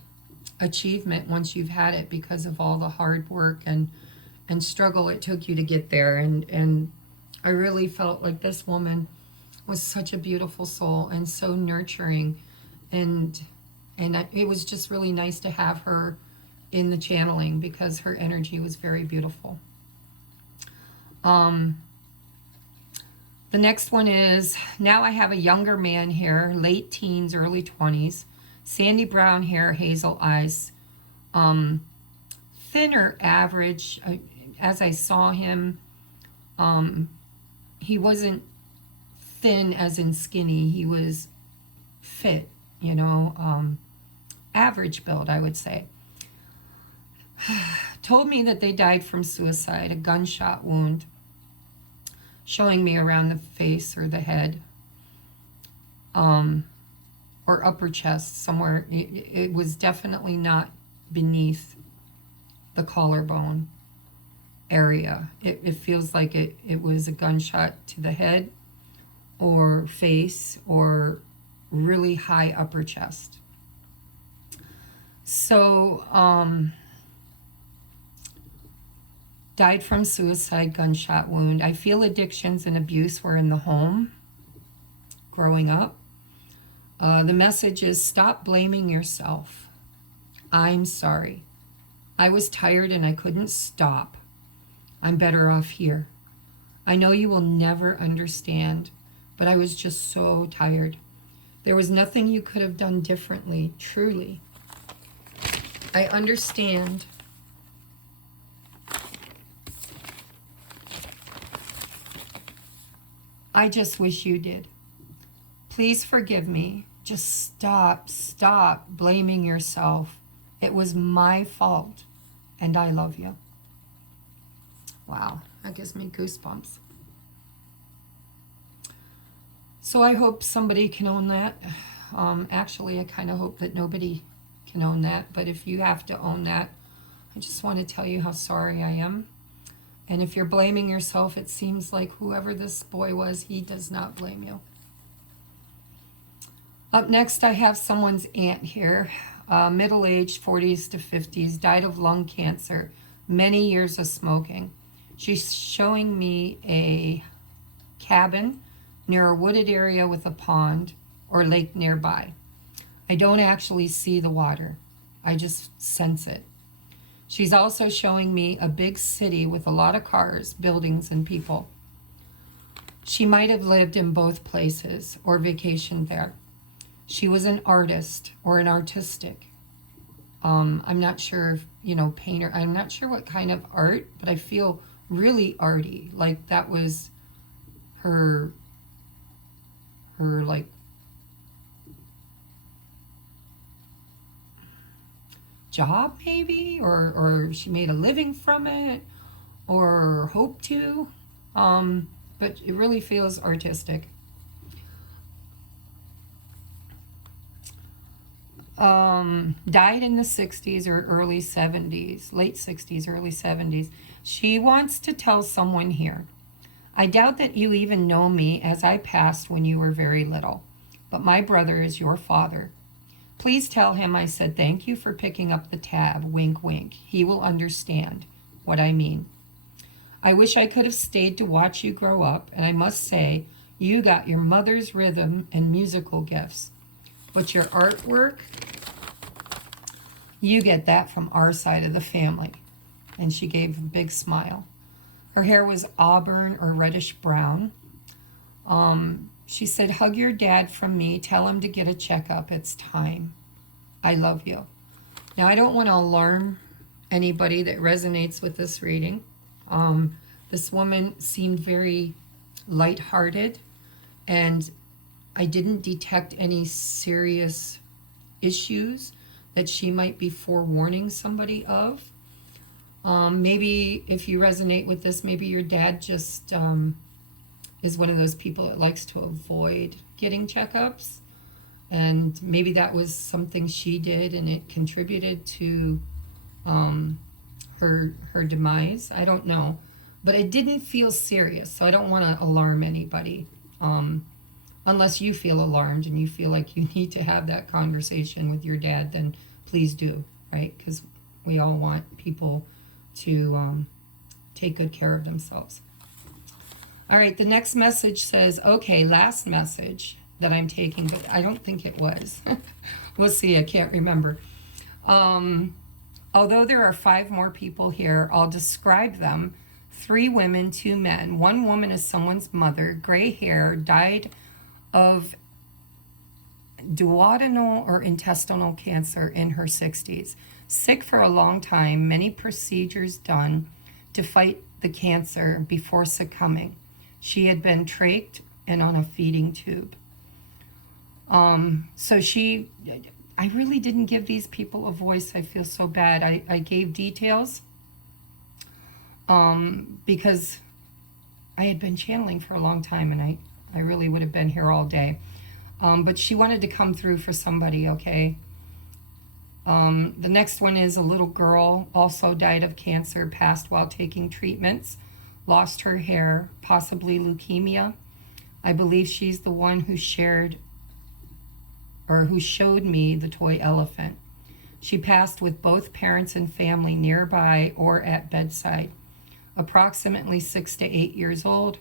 achievement once you've had it, because of all the hard work and struggle it took you to get there. And I really felt like this woman was such a beautiful soul and so nurturing, and it was just really nice to have her in the channeling because her energy was very beautiful. The next one is, now I have a younger man here, late teens, early 20s, sandy brown hair, hazel eyes, Thin or average. As I saw him, he wasn't thin as in skinny. He was fit, you know, average build, I would say. Told me that they died from suicide, a gunshot wound, showing me around the face or the head, or upper chest somewhere. It was definitely not beneath the collarbone area. It feels like it was a gunshot to the head or face or really high upper chest. So, died from suicide, gunshot wound. I feel addictions and abuse were in the home growing up. The message is, stop blaming yourself. I'm sorry. I was tired and I couldn't stop. I'm better off here. I know you will never understand, but I was just so tired. There was nothing you could have done differently, truly. I understand. I just wish you did. Please forgive me. Just stop blaming yourself. It was my fault, and I love you. Wow, that gives me goosebumps. So I hope somebody can own that. Actually, I kind of hope that nobody can own that, but if you have to own that, I just want to tell you how sorry I am. And if you're blaming yourself, it seems like whoever this boy was, he does not blame you. Up next, I have someone's aunt here, middle-aged, 40s to 50s, died of lung cancer, many years of smoking. She's showing me a cabin near a wooded area with a pond or lake nearby. I don't actually see the water. I just sense it. She's also showing me a big city with a lot of cars, buildings, and people. She might have lived in both places or vacationed there. She was an artist or an artistic. I'm not sure if, you know, painter. I'm not sure what kind of art, but I feel really arty. Like that was her like job maybe, or she made a living from it or hoped to, but it really feels artistic. Died in the 60s or early 70s, late 60s, early 70s. She wants to tell someone here, I doubt that you even know me, as I passed when you were very little, but my brother is your father. Please tell him I said thank you for picking up the tab, wink, wink. He will understand what I mean. I wish I could have stayed to watch you grow up, and I must say, you got your mother's rhythm and musical gifts. But your artwork, you get that from our side of the family. And she gave a big smile. Her hair was auburn or reddish brown. She said, hug your dad from me. Tell him to get a checkup. It's time. I love you. Now, I don't want to alarm anybody that resonates with this reading. This woman seemed very lighthearted, and I didn't detect any serious issues that she might be forewarning somebody of. Maybe if you resonate with this, maybe your dad just is one of those people that likes to avoid getting checkups. And maybe that was something she did and it contributed to her demise. I don't know. But it didn't feel serious, so I don't want to alarm anybody. Unless you feel alarmed and you feel like you need to have that conversation with your dad, then please do, right? Because we all want people to take good care of themselves. All right, the next message says, okay, last message that I'm taking, but I don't think it was. We'll see, I can't remember. Although there are 5 more people here, I'll describe them. 3 women, 2 men. 1 woman is someone's mother, gray hair, died of duodenal or intestinal cancer in her 60s. Sick for a long time, many procedures done to fight the cancer before succumbing. She had been trached and on a feeding tube. I really didn't give these people a voice. I feel so bad. I gave details because I had been channeling for a long time, and I really would have been here all day. But she wanted to come through for somebody, okay? The next one is a little girl, also died of cancer, passed while taking treatments, lost her hair, possibly leukemia. I believe she's the one who showed me the toy elephant. She passed with both parents and family nearby or at bedside. Approximately 6 to 8 years old,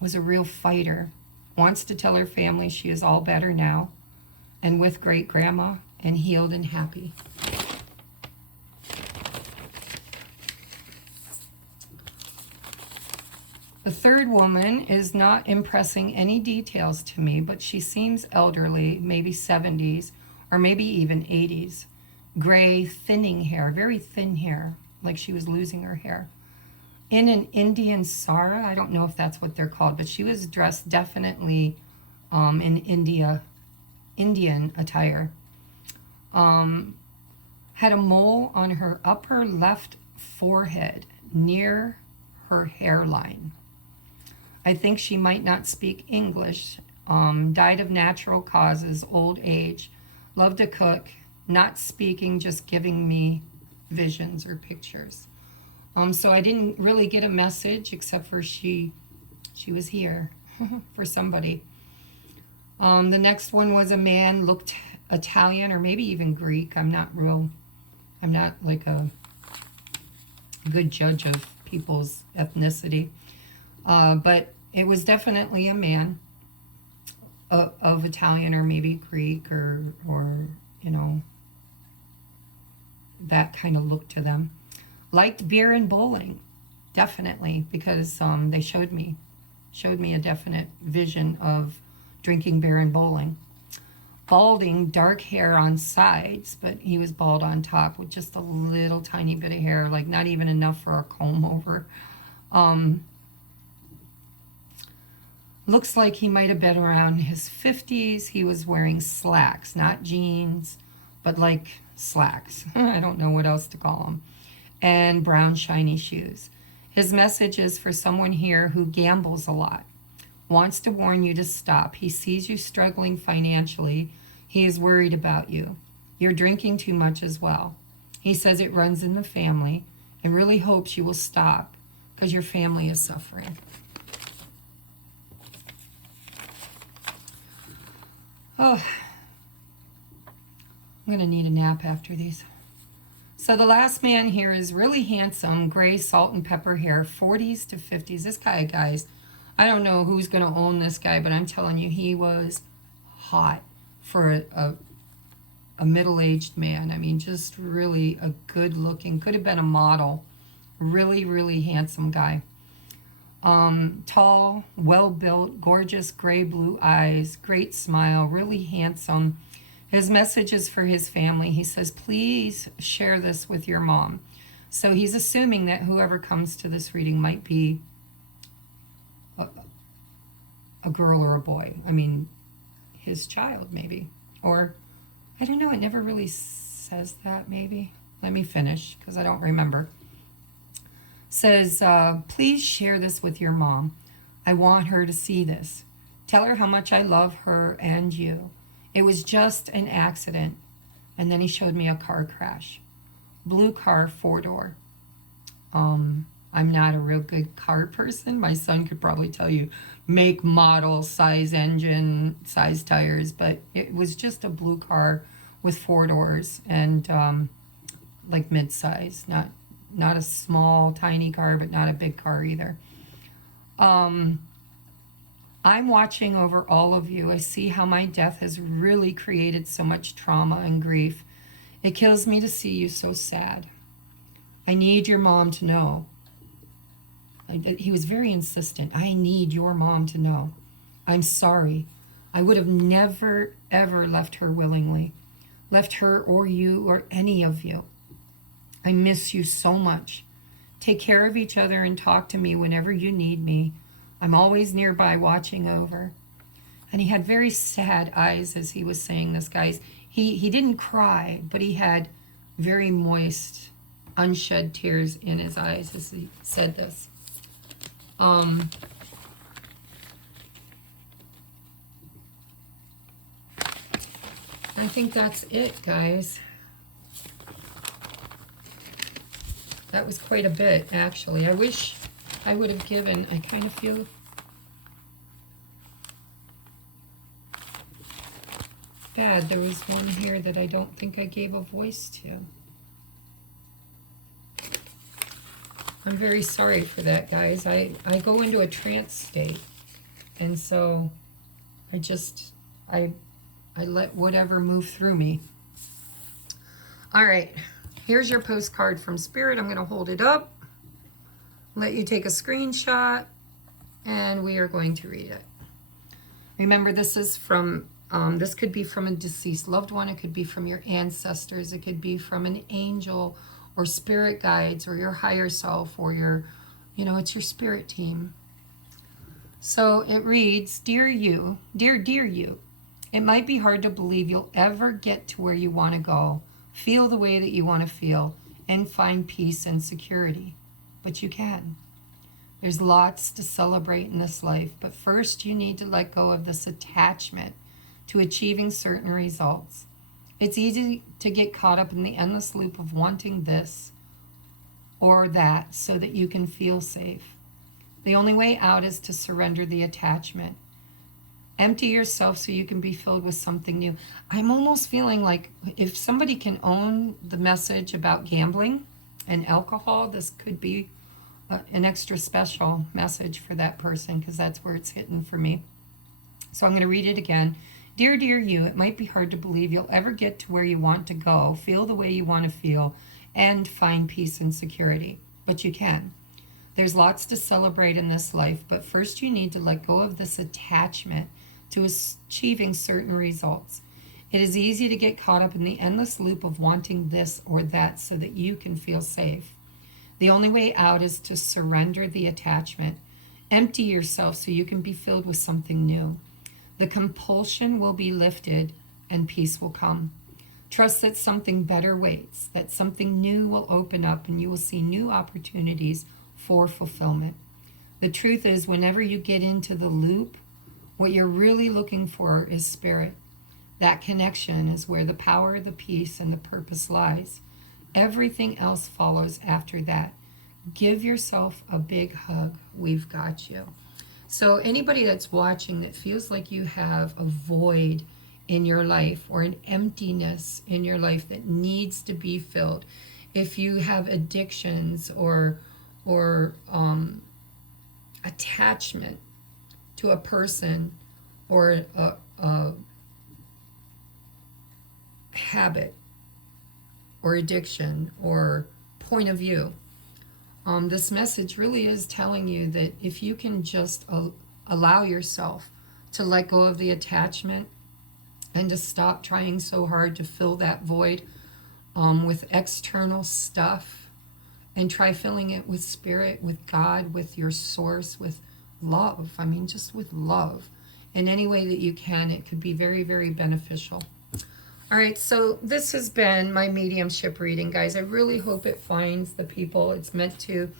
was a real fighter. Wants to tell her family she is all better now and with great grandma and healed and happy. The third woman is not impressing any details to me, but she seems elderly, maybe 70s or maybe even 80s. Gray, thinning hair, very thin hair, like she was losing her hair. In an Indian sara, I don't know if that's what they're called, but she was dressed definitely in Indian attire. Had a mole on her upper left forehead near her hairline. I think she might not speak English. Died of natural causes, old age. Loved to cook, not speaking, just giving me visions or pictures. So I didn't really get a message except for she was here for somebody. The next one was a man, looked Italian or maybe even Greek. I'm not like a good judge of people's ethnicity. But it was definitely a man of Italian or maybe Greek or that kind of look to them. Liked beer and bowling, definitely, because they showed me a definite vision of drinking beer and bowling. Balding, dark hair on sides, but he was bald on top with just a little tiny bit of hair, like not even enough for a comb over. Looks like he might have been around his 50s. He was wearing slacks, not jeans, but like slacks. I don't know what else to call them. And brown shiny shoes. His message is for someone here who gambles a lot. Wants to warn you to stop. He sees you struggling financially. He is worried about you. You're drinking too much as well. He says it runs in the family and really hopes you will stop because your family is suffering. Oh, I'm going to need a nap after these. So the last man here is really handsome, gray salt and pepper hair, 40s to 50s. This guy, guys, I don't know who's going to own this guy, but I'm telling you, he was hot for a middle-aged man. I mean, just really a good-looking, could have been a model, really, really handsome guy. Tall, well-built, gorgeous gray-blue eyes, great smile, really handsome. His message is for his family. He says, please share this with your mom. So he's assuming that whoever comes to this reading might be a girl or a boy. I mean, his child, maybe. Or, I don't know, it never really says that, maybe. Let me finish, because I don't remember. Says, please share this with your mom. I want her to see this. Tell her how much I love her and you. It was just an accident. And then he showed me a car crash. Blue car, 4-door. I'm not a real good car person. My son could probably tell you make, model, size engine, size tires, but it was just a blue car with 4 doors and like mid-size, not a small, tiny car, but not a big car either. I'm watching over all of you. I see how my death has really created so much trauma and grief. It kills me to see you so sad. I need your mom to know. He was very insistent. I need your mom to know. I'm sorry. I would have never, ever left her willingly. Left her or you or any of you. I miss you so much. Take care of each other and talk to me whenever you need me. I'm always nearby watching over. And he had very sad eyes as he was saying this, guys. He didn't cry, but he had very moist, unshed tears in his eyes as he said this. I think that's it, guys. That was quite a bit, actually. I wish I would have given, I kind of feel bad. There was one here that I don't think I gave a voice to. I'm very sorry for that, guys. I go into a trance state, and so I let whatever move through me. All right, here's your postcard from Spirit. I'm going to hold it up, let you take a screenshot, and we are going to read it. Remember, this is from, this could be from a deceased loved one. It could be from your ancestors. It could be from an angel or spirit guides or your higher self or your, it's your spirit team. So it reads, Dear you, dear you, it might be hard to believe you'll ever get to where you want to go, feel the way that you want to feel, and find peace and security. But you can. There's lots to celebrate in this life, but first you need to let go of this attachment to achieving certain results. It's easy to get caught up in the endless loop of wanting this or that so that you can feel safe. The only way out is to surrender the attachment. Empty yourself so you can be filled with something new. I'm almost feeling like if somebody can own the message about gambling and alcohol, this could be an extra special message for that person, because that's where it's hitting for me. So I'm going to read it again. Dear you, it might be hard to believe you'll ever get to where you want to go, feel the way you want to feel, and find peace and security. But you can. There's lots to celebrate in this life, but first you need to let go of this attachment to achieving certain results. It is easy to get caught up in the endless loop of wanting this or that so that you can feel safe. The only way out is to surrender the attachment. Empty yourself so you can be filled with something new. The compulsion will be lifted and peace will come. Trust that something better waits, that something new will open up and you will see new opportunities for fulfillment. The truth is, whenever you get into the loop, what you're really looking for is spirit. That connection is where the power, the peace, and the purpose lies. Everything else follows after that. Give yourself a big hug. We've got you. So anybody that's watching that feels like you have a void in your life or an emptiness in your life that needs to be filled, if you have addictions or attachment to a person or a habit or addiction or point of view, this message really is telling you that if you can just allow yourself to let go of the attachment and to stop trying so hard to fill that void with external stuff, and try filling it with spirit, with God, with your source, with love. I mean, just with love. In any way that you can, it could be very, very beneficial. All right, so this has been my mediumship reading, guys. I really hope it finds the people it's meant to.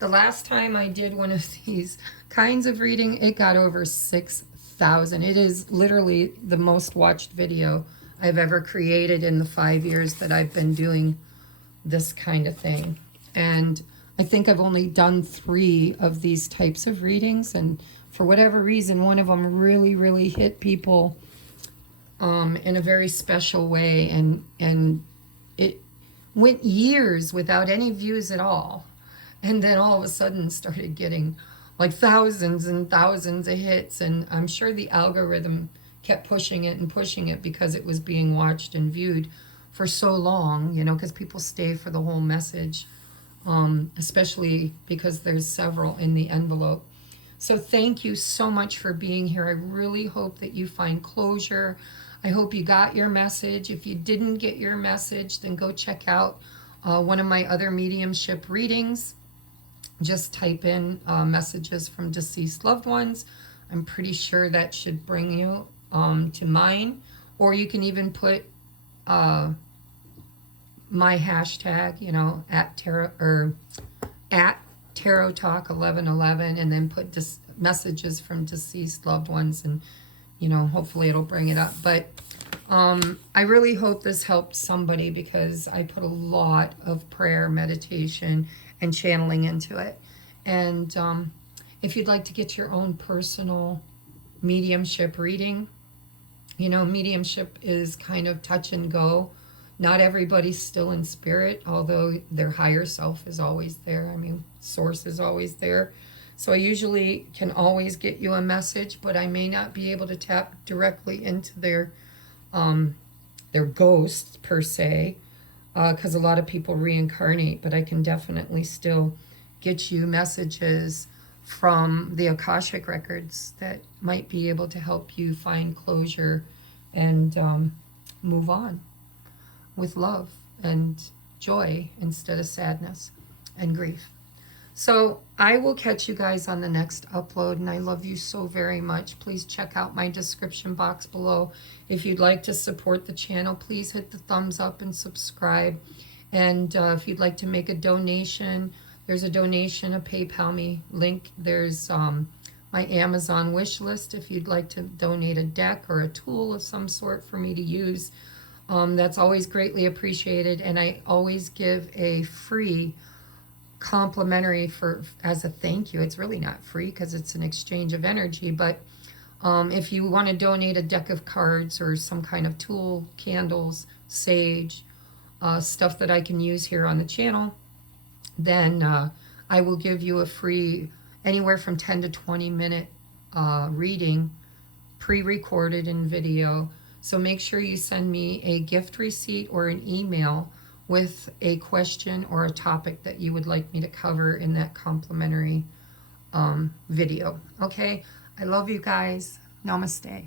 The last time I did one of these kinds of reading, it got over 6,000. It is literally the most watched video I've ever created in the 5 years that I've been doing this kind of thing. And I think I've only done 3 of these types of readings, and for whatever reason, one of them really, really hit people in a very special way, and it went years without any views at all, and then all of a sudden started getting like thousands and thousands of hits, and I'm sure the algorithm kept pushing it because it was being watched and viewed for so long, because people stay for the whole message, especially because there's several in the envelope. So thank you so much for being here. I really hope that you find closure. I hope you got your message. If you didn't get your message, then go check out one of my other mediumship readings. Just type in messages from deceased loved ones. I'm pretty sure that should bring you to mine. Or you can even put my hashtag, you know, at tarot or at Tarot Talk 1111, and then put messages from deceased loved ones, and you know, hopefully it'll bring it up. But I really hope this helped somebody, because I put a lot of prayer, meditation, and channeling into it. And if you'd like to get your own personal mediumship reading, you know, mediumship is kind of touch and go. Not everybody's still in spirit, although their higher self is always there. I mean, source is always there. So I usually can always get you a message, but I may not be able to tap directly into their ghosts per se, because a lot of people reincarnate, but I can definitely still get you messages from the Akashic records that might be able to help you find closure and move on with love and joy instead of sadness and grief. So I will catch you guys on the next upload, and I love you so very much. Please check out my description box below. If you'd like to support the channel, please hit the thumbs up and subscribe. And if you'd like to make a donation, there's a donation, a PayPal me link. There's my Amazon wish list if you'd like to donate a deck or a tool of some sort for me to use. That's always greatly appreciated, and I always give a free complimentary as a thank you. It's really not free because it's an exchange of energy, but if you want to donate a deck of cards or some kind of tool, candles, sage, stuff that I can use here on the channel, then I will give you a free anywhere from 10 to 20 minute reading, pre-recorded in video. So make sure you send me a gift receipt or an email with a question or a topic that you would like me to cover in that complimentary video. Okay? I love you guys. Namaste.